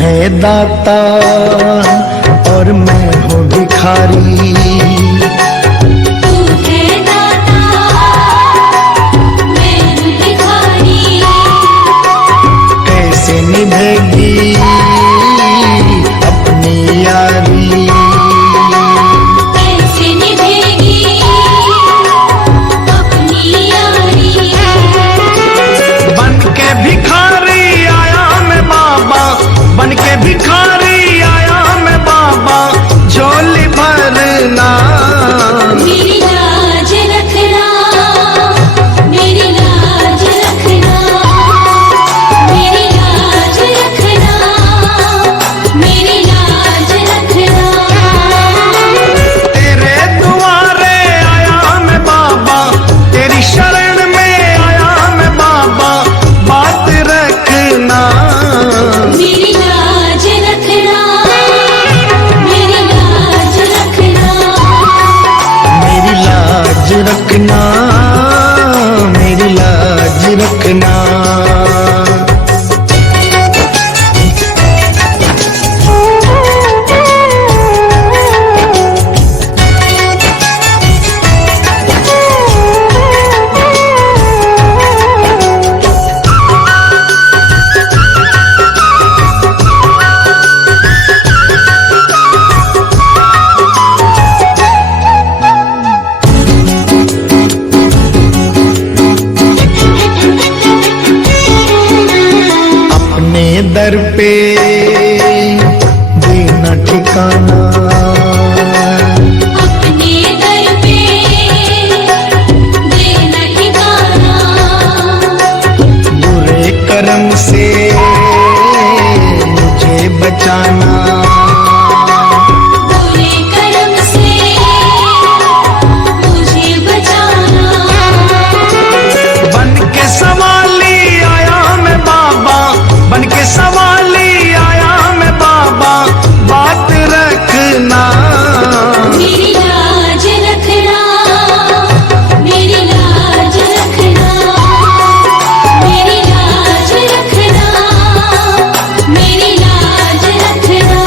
है दाता और मैं हूँ भिखारी। तू है दाता, मैं हूँ भिखारी। कैसे निभेगी अपनी यारी, कैसे निभेगी अपनी यारी। बन के भिखारी आया मैं बाबा, बन के भिखारी आया मैं बाबा, झोली भरना मेरी लाज रखना, मेरी लाज रखना, मेरी लाज रखना, मेरी लाज रखना। तेरे दुआरे आया मैं बाबा, तेरी शरण में आया मैं बाबा, बात रखना मेरी लाज रखना, मेरी लाज रखना। मेरी लाज रखना, मेरी लाज रखना। अपने दर पे देना ठिकाना, अपने दर पे देना ठिकाना। बुरे कर्म से मुझे बचाना, बुरे कर्म से मुझे बचाना। बन के सवाली आया मैं बाबा, बन के सवाली आया मैं बाबा, बात रखना मेरी लाज रखना, मेरी लाज रखना, मेरी लाज रखना, मेरी लाज रखना।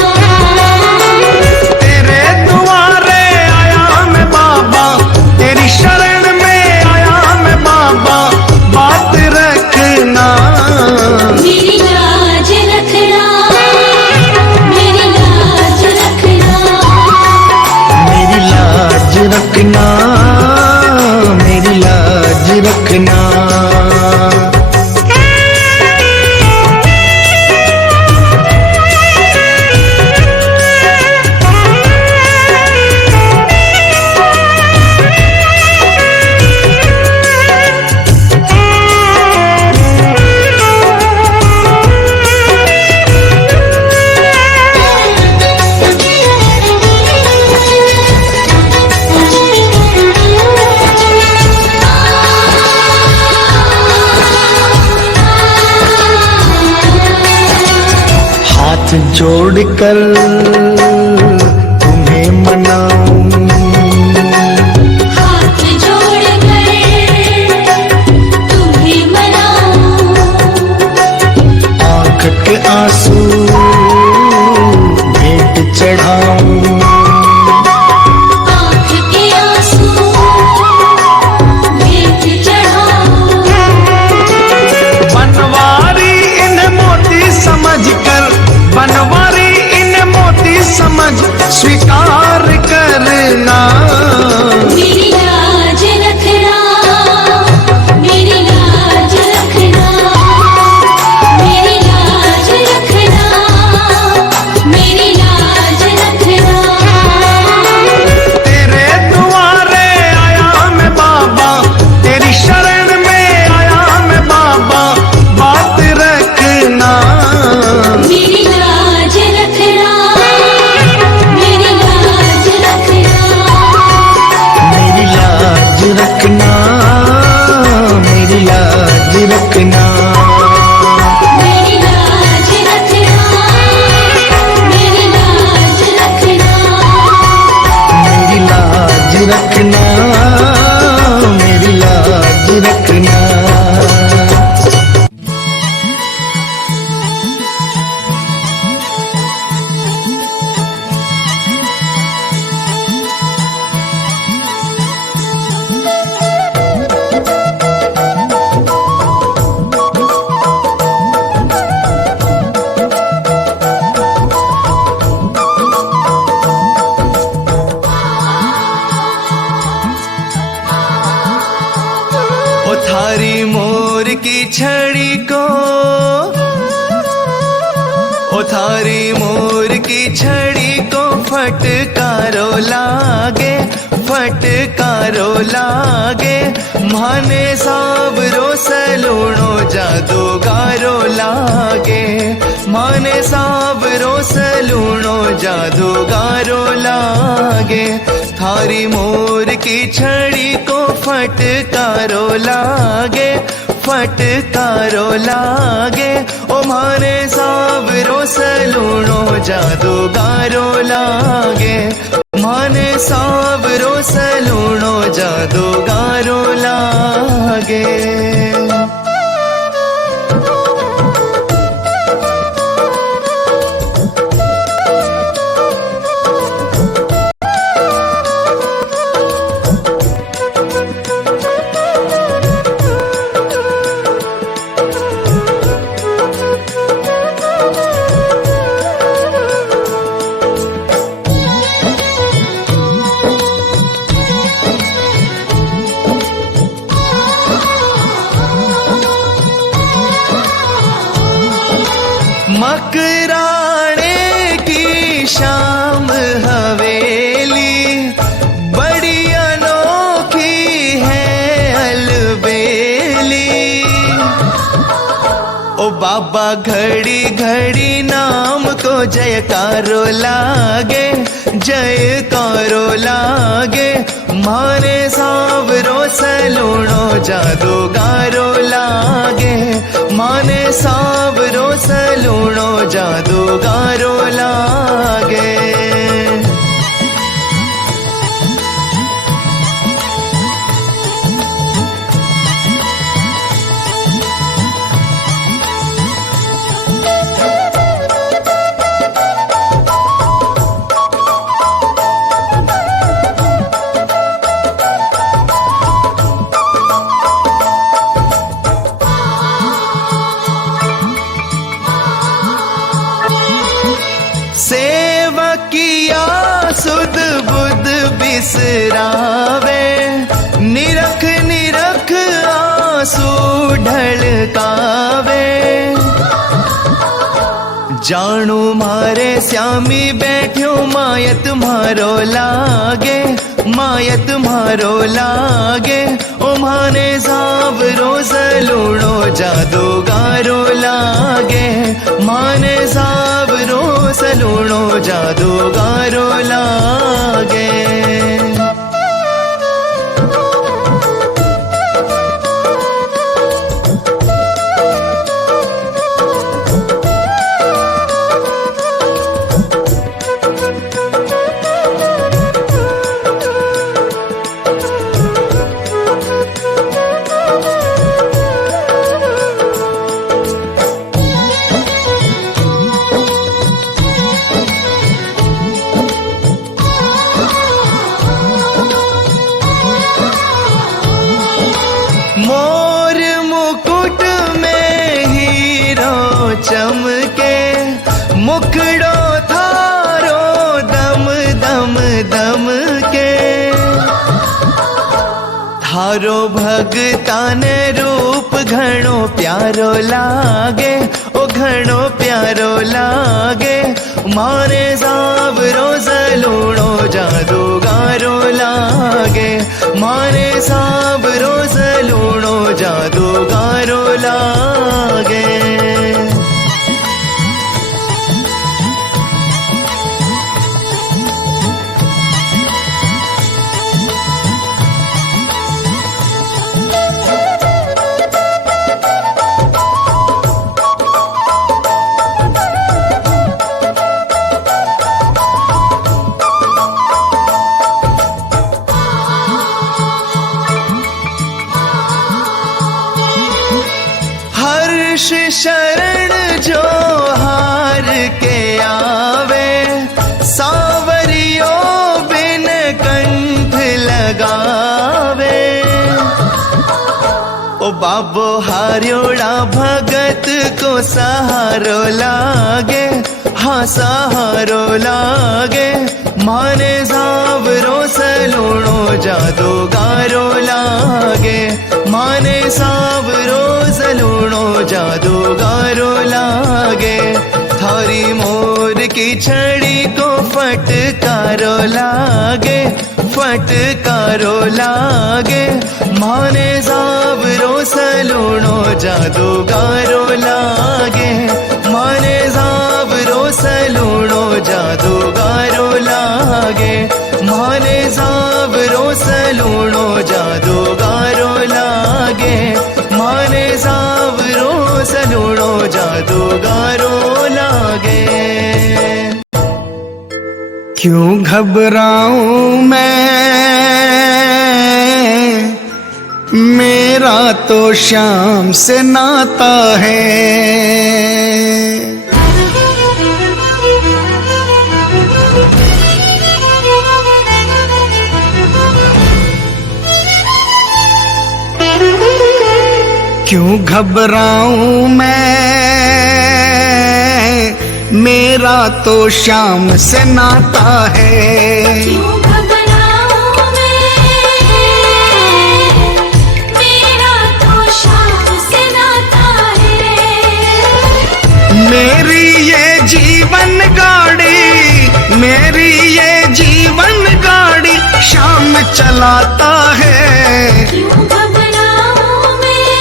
तेरे दुआरे आया मैं बाबा, तेरी शरण में आया मैं बाबा, बात रखना मेरी लाज रखना, मेरी लाज रखना। मेरी लाज रखना, मेरी लाज रखना। हाथ जोड़कर तुम्हें मनाऊं, हाथ जोड़कर तुम्हें मनाऊं। आंख के आंसू भेंट चढ़ाऊं, आँख के आंसू भेंट चढ़ाऊं। बनवारी इन मोती समझकर, बनवारी इन मोती समझ स्वीकार करना मेरी लाज रखना, मेरी लाज रखना, मेरी लाज रखना, मेरी लाज रखना। ओ थारी मोर की छड़ी को फटकारो लागे, फटकारो लागे, माने सावरो सलूणो जादूगारो लागे, माने सावरो सलूणो जादूगारो लागे। थारी मोर की छड़ी को फटकारो लागे, फटकारो लागे, ओ माने सावरो सलूणो जादूगारो लागे, माने सावरो सलूणो जादूगारो लागे। मकराने की शाम हवेली बड़ी अनोखी है अलबेली। ओ बाबा घड़ी घड़ी नाम को जयकारो लागे, जयकारो लागे, माने सावरो सलूणो जादूगारो लागे, माने सावरो सलूणो जादूगारो लागे। सेवकिया सुध बुध बिसरावे, निरख निरख आंसू ढलकावे। जानू मारे श्यामी बैठ्यो मायत मारो लागे, मायत मारो लागे, ओ माने सावरो सलूणो जादूगारो लागे, माने सावरो सलूणो जादूगारो लागे। मोर मुकुट में हीरो चमके, मुखड़ो थारो दम दम दम के। थारो भगतान रूप घणो प्यारो लागे, ओ घणो प्यारो लागे, माने सावरो सलूणो जादूगारो लागे, माने सावरो सलूणो जादूगारो लागे। हर्ष शरण जो हार के आवे, सावरियो बिन कंठ लगावे। ओ बाबो हार्योड़ा भगत को सहारो लागे, हाँ सहारो लागे, माने सावरो सलूणो जादूगारो लागे, माने सावरो सलूणो जादूगारो लागे। थारी छड़ी को फटकारो लागे, फटकारो लागे। माने सावरो सलूणो जादूगारो लागे, माने सावरो सलूणो जादूगारो लागे, माने सावरो सलूणो जादूगारो लागे, माने सावरो सलूणो जादूगारो लागे। क्यों घबराऊं मैं, मेरा तो श्याम से नाता है। क्यों घबराऊं मैं, मेरा तो श्याम से नाता है। क्यों घबराऊं मैं, मेरा तो श्याम से नाता है। मेरी ये जीवन गाड़ी, मेरी ये जीवन गाड़ी श्याम चलाता है। क्यों घबराऊं मैं,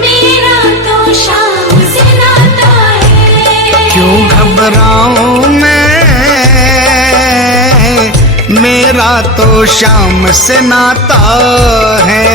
मेरा तो श्याम से नाता है। क्यों घबराऊं मैं, मेरा तो श्याम से नाता है।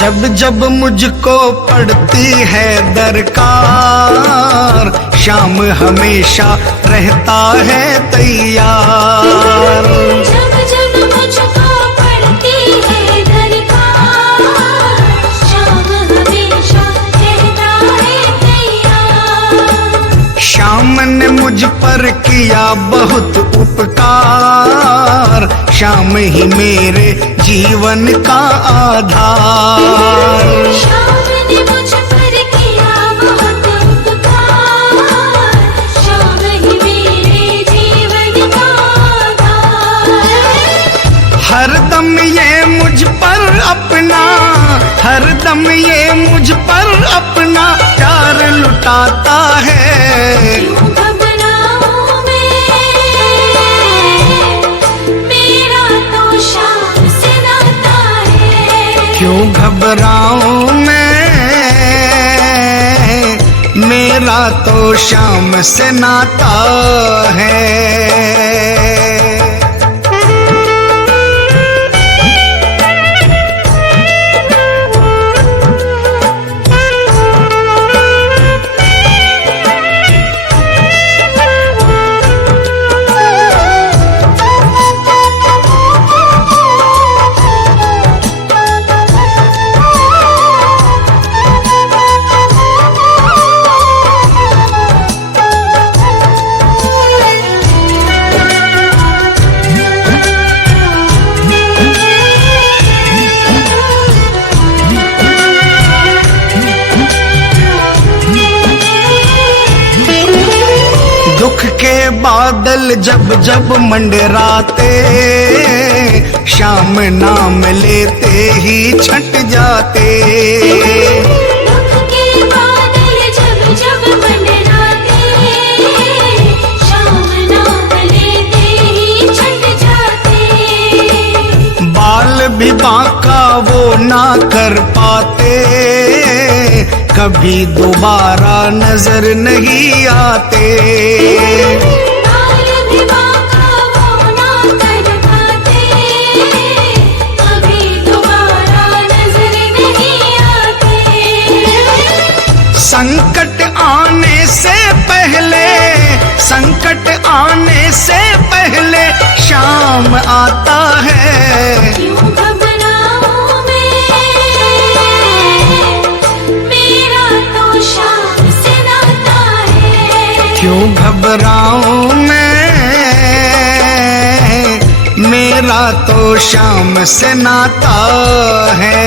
जब जब मुझको पड़ती है दरकार, श्याम हमेशा रहता है तैयार। जब जब मुझको पड़ती है दरकार, श्याम हमेशा रहता है तैयार। श्याम ने मुझ पर किया बहुत उपकार, श्याम ही मेरे जीवन का आधार। श्याम ने मुझ पर किया बहुत उपकार, श्याम ही मेरे जीवन का आधार। हरदम ये मुझ पर अपना, हरदम ये मुझ पर अपना प्यार लुटाता है। क्यों घबराऊं मैं, मेरा तो श्याम से नाता है। क्यों घबराऊं मैं, मेरा तो श्याम से नाता है। दुख के बादल जब जब मंडराते, श्याम नाम लेते ही छट जाते। दुख के बादल जब जब मंडराते, श्याम नाम लेते ही छट जाते। बाल भी बांका वो ना कर पाते, कभी दोबारा नजर नहीं आते। बाल भी बांका वो ना कर पाते, कभी दोबारा नजर नहीं आते। संकट आने से पहले, संकट आने से पहले श्याम आता है। क्यों घबराऊं मैं, तो श्याम से नाता है।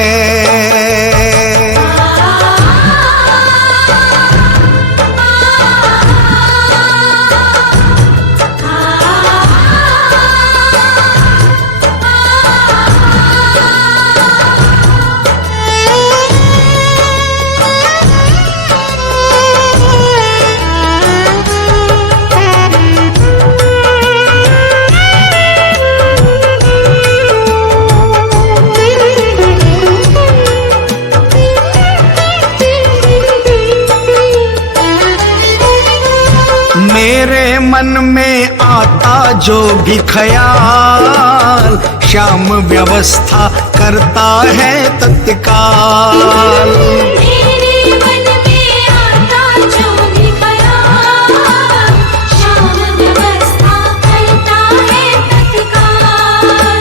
मेरे मन में आता जो भी ख्याल, श्याम व्यवस्था करता है तत्काल। मेरे मन में आता जो भी ख्याल, श्याम व्यवस्था करता है तत्काल।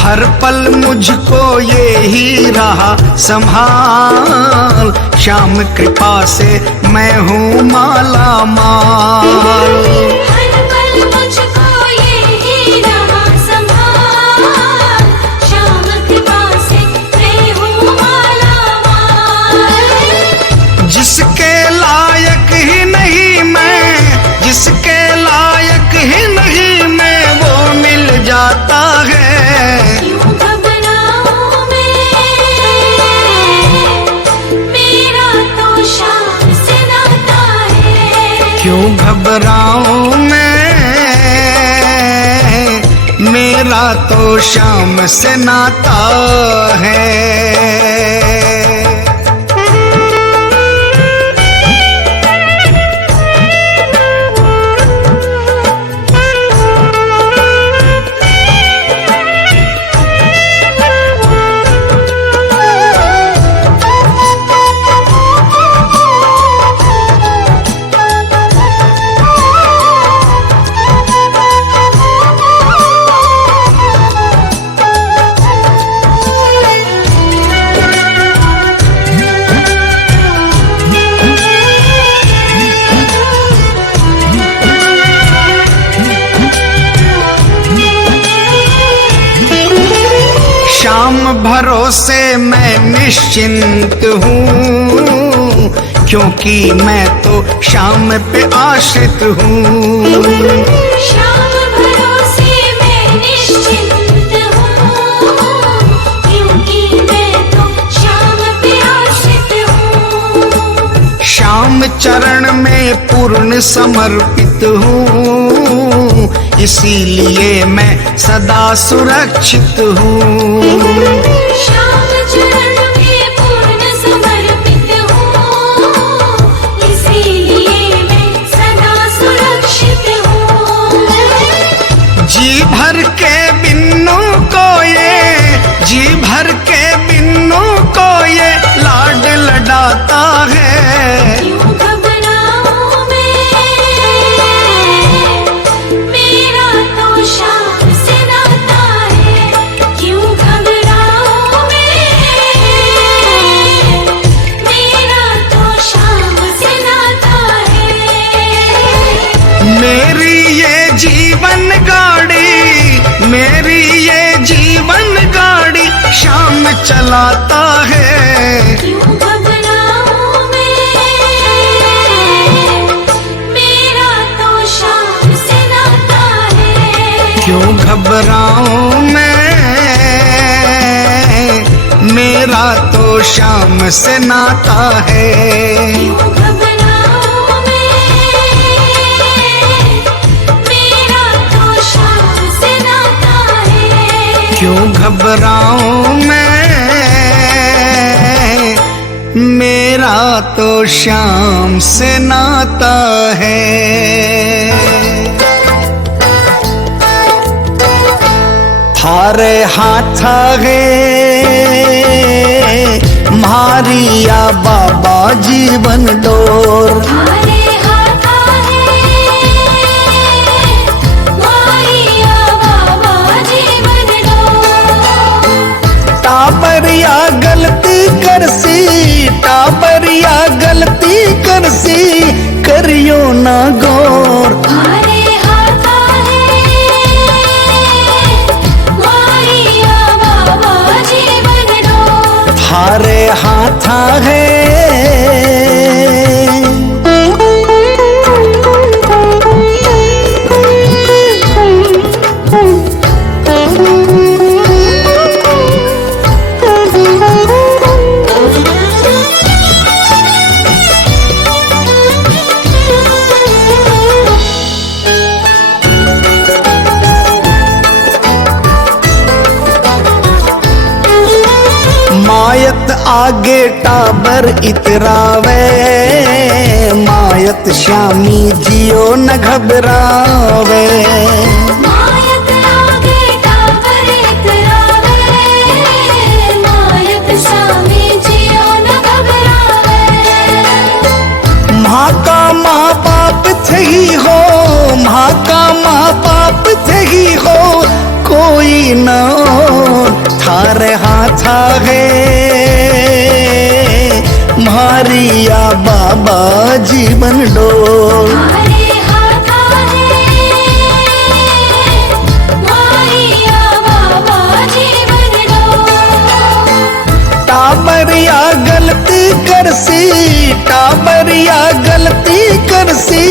हर पल मुझको ये ही रहा संभाल, श्याम कृपा से मैं हूँ माला माल। हर पल मुझको ये ही रहा संभाल, श्याम कृपा से मैं हूँ माला माल। जिसके लायक ही नहीं मैं, जिसके लायक ही नहीं मैं, वो मिल जाता है। क्यों घबराऊं मैं, मेरा तो श्याम से नाता है। क्यों घबराऊं मैं, मेरा तो श्याम से नाता है। श्याम भरोसे मैं निश्चिंत हूँ, क्योंकि मैं तो श्याम पे आश्रित हूँ। श्याम भरोसे मैं निश्चिंत हूँ, क्योंकि मैं तो श्याम पे आश्रित हूँ। श्याम चरण में पूर्ण समर्पित हूँ, इसीलिए मैं सदा सुरक्षित हूँ। श्याम चरण में पूर्ण समर्पित हूँ, इसीलिए मैं सदा सुरक्षित हूँ। जी भर के बिन्नू को ये, जी भर के बिन्नू को ये लाड लडाता है। क्यों घबराऊं मैं, मेरा तो श्याम से नाता है। क्यों घबराऊं मैं, मेरा तो श्याम से नाता है। मेरी ये जीवन गाड़ी, मेरी ये जीवन गाड़ी श्याम चलाता है। क्यों घबराऊं मैं, मेरा तो श्याम से नाता है। क्यों घबराऊं मैं, मेरा तो श्याम से नाता है। क्यों घबराऊं मैं, मेरा तो श्याम से नाता है। क्यों घबराऊं मैं, मेरा तो श्याम से नाता है। थारे हाथ गे मारिया बाबा जीवन डोर। थारे हाथ है मारिया बाबा जीवन डोर। टाबरिया गलती करसी, टाबरिया गलती करसी, करियो ना गौर। थारे हाथ है थारे हाथा है। मायत आगे टाबर इतरावे, मायत श्यामी जियो न घबरावे। मायत आगे टाबर इतरावे, मायत श्यामी जियो न घबरावे। महाका माँ बाप थे ही हो, महाका माँ बाप थे ही हो, कोई न थारे हाथा है। मारिया बाबा जीवन डोर, थारे हाथा है। मारिया बाबा जीवन डोर। टाबरिया गलती करसी, टाबरिया गलती करसी,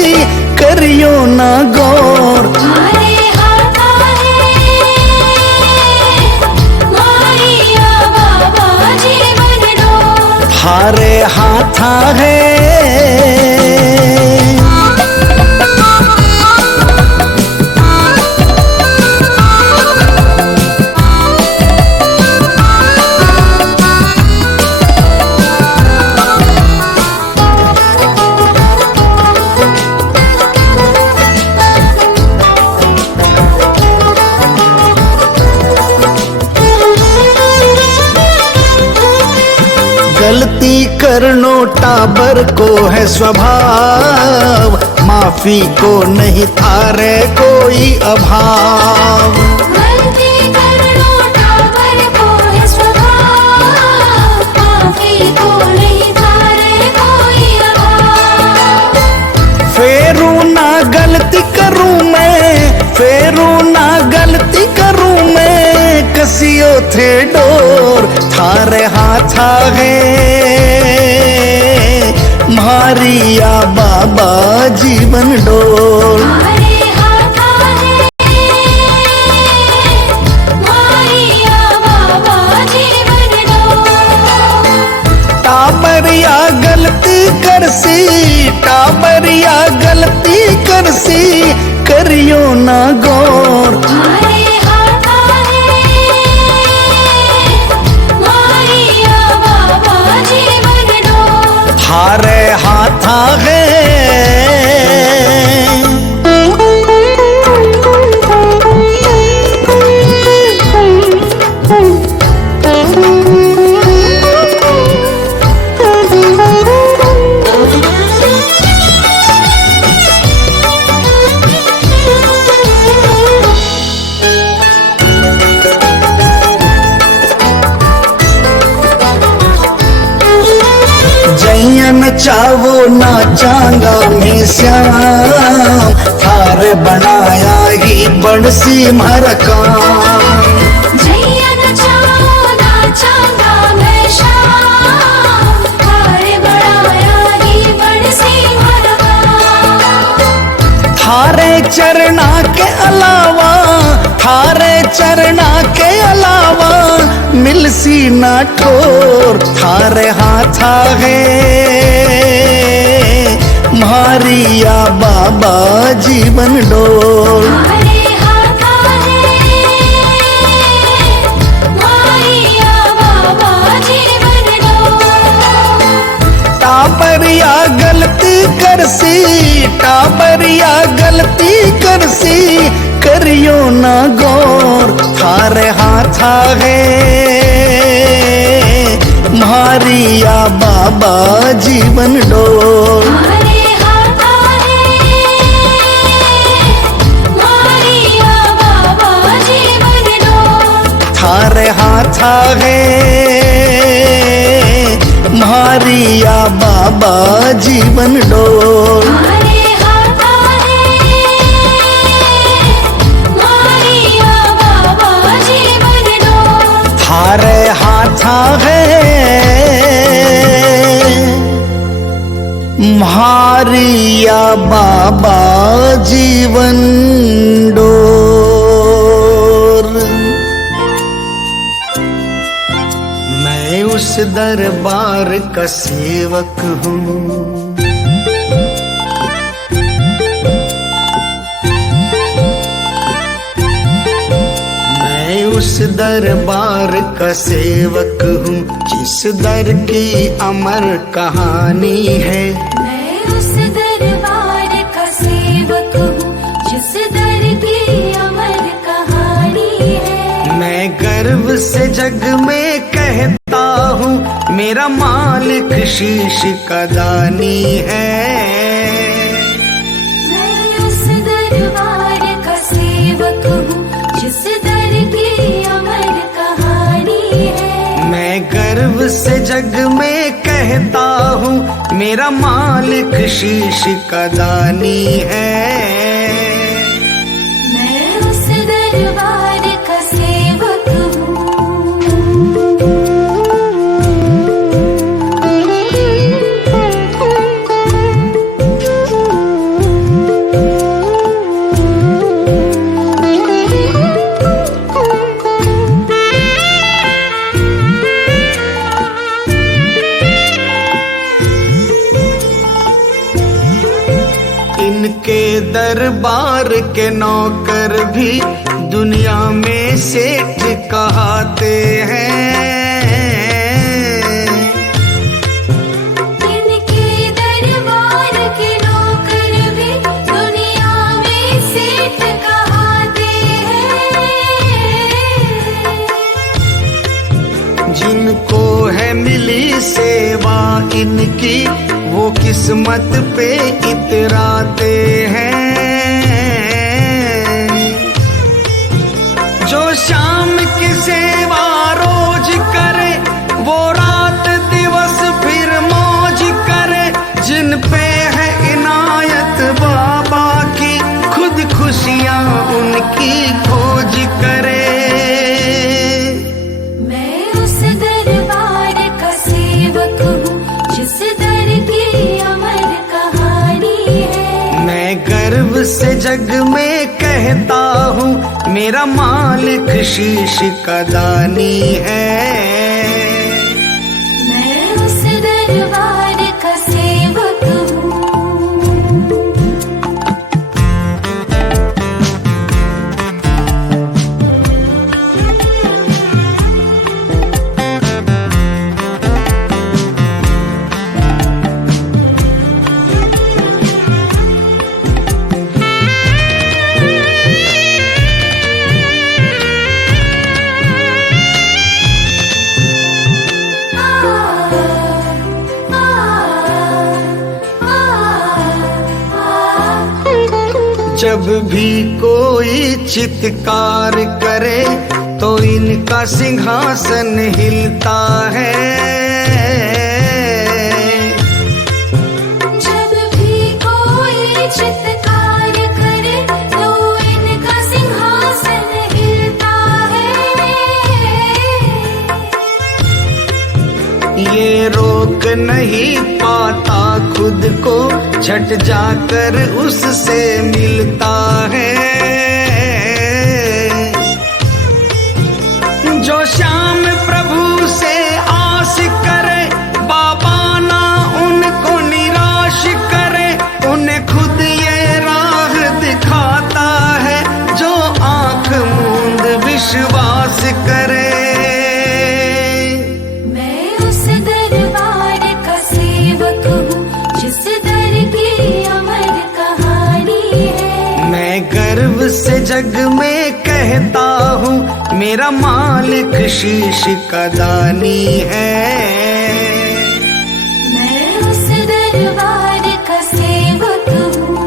करियो ना गौर। थारे हाथा है। मारिया बाबा जीवन डोर। थारे हाथा है। गलती करनो टाबर को है स्वभाव, माफी को नहीं थारे कोई अभाव। गलती करनो टाबर को है स्वभाव, माफी को नहीं थारे कोई अभाव। फेरू ना गलती करूं मैं, फेरू ना गलती करूं मैं, कसियो थे डोर। थारे हाथा है। मारिया बाबा जीवन डोर, थारे हाथा है। मारिया बाबा जीवन डोर। टाबरिया गलती करसी, टाबरिया गलती करसी, करियो ना गौर। थारे हाथा है। मारिया बाबा जीवन डोर। थारे हाथा है। जैन चावो नाचांगा मैं श्याम, थारे बनाया ही बड़सी मरकाम। जैन चाओ नाचांगा मैं शाम, थारे बढ़ाया ही बड़सी मरकाम। थारे चरना के अलावा, थारे चरना के अलावा, मिलसी ना ठोर। थारे हाथा है। मारिया बाबा जीवन डोर, थारे हाथा है। मारिया बाबा जीवन डोर। टाबरिया गलती करसी, टाबरिया गलती करसी, करियो ना गौर। थारे हाथा है। मारिया बाबा जीवन डोर, थारे हाथा है। मारिया बाबा जीवन डोर। थारे हाथा है। मारिया बाबा जीवन डोर, थारे हाथा है। मारिया बाबा जीवन डोर। थारे हाथा है। तुम्हारी या बाबा जीवन डोर। मैं उस दरबार का सेवक हूँ, मैं उस दरबार का सेवक हूँ जिस दर की अमर कहानी है। मैं उस दरबार का सेवक हूँ जिस दर की अमर कहानी है। मैं गर्व से जग में कहता हूँ मेरा मालिक शीश का दानी है। मैं उस दरबार का सेवक हूँ जिस दर की अमर कहानी है। मैं गर्व से जग में कहता हूँ मेरा मालिक शीश का दानी है। मैं उस दरबार का सेवक हूँ। इनके दरबार के नौकर भी दुनिया में सेठ कहते हैं। इनके दरबार के नौकर भी दुनिया में सेठ कहते हैं। जिनको है मिली सेवा इनकी वो किस्मत पे इतराते हैं। जो शाम की सेवा रोज करे वो रात दिवस फिर मौज करे। जिन पे है इनायत बाबा की खुद खुशियाँ उनकी खोज करे। मैं उस दरबार का सेवक हूँ जिस दर की अमर कहानी है। मैं गर्व से जग में कहता हूँ मेरा मालिक शीश का दानी है। मैं उस दरबार का सेवक हूँ। जब भी कोई चित्कार करे तो इनका सिंहासन हिलता है। जब भी कोई चित्कार करे तो इनका सिंहासन हिलता है। ये रोक नहीं पाता खुद को छट जाकर उससे मिलता है। जो शाम प्रभु से आस करे बाबा ना उनको निराश करे। उन्हें खुद ये राह दिखाता है जो आंख मूंद विश्वास करे। मैं उस दरबार का सेवक हूँ जिस दर की अमर कहानी है। मैं गर्व से जग में कहता हूँ मेरा मालिक शीश का दानी है। मैं उस दरबार का सेवक हूँ।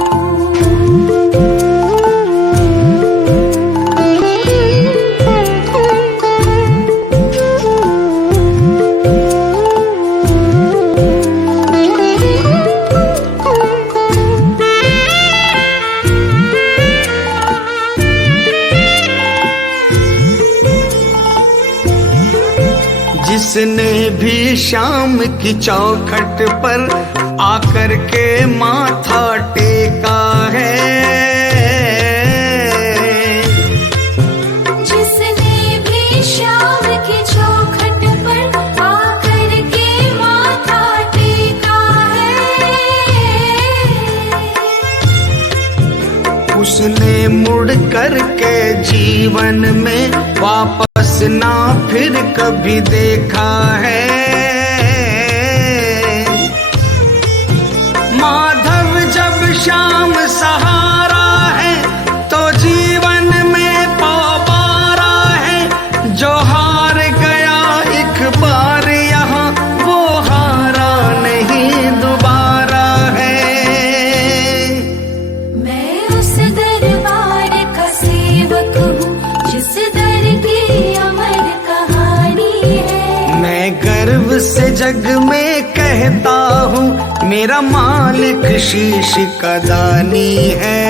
जिसने भी शाम की चौखट पर आकर के माथा टेका है, जिसने भी शाम की चौखट पर आकर के माथा टेका है, उसने मुड़ कर के जीवन में वापस ना फिर कभी देखा है। माधव जब शाम सहारा है तो जीवन में पावारा है, जो हार गया एक बार यहाँ वो हारा नहीं दोबारा है। मैं उस दरबार का सेवक हूँ जिस दर की अमर कहानी है। मैं गर्व से जग में कहता हूँ मेरा मालिक शीश का दानी है।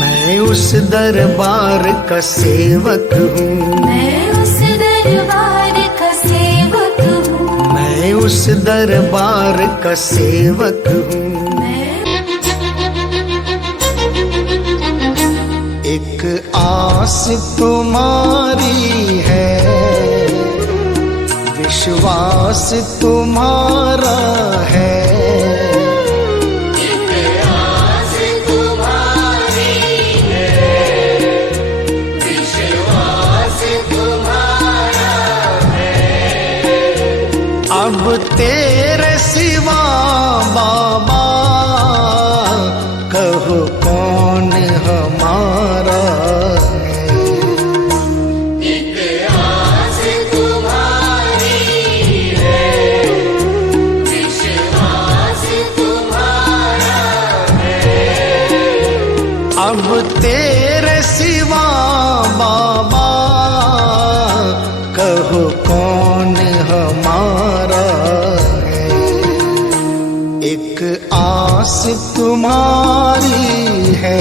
मैं उस दरबार का सेवक हूँ, मैं उस दरबार का सेवक हूँ, मैं उस दरबार का सेवक हूँ। एक आस तुम्हारी है, विश्वास तुम्हारा है, एक आस तुम्हारी है, विश्वास तुम्हारा है। अब तेरे सिवा बाबा कहो कौन हमारा है। एक आस तुम्हारी है, विश्वास तुम्हारा है। अब तेरे सिवा बाबा कहो कौन हमारा है। एक आस तुम्हारी है,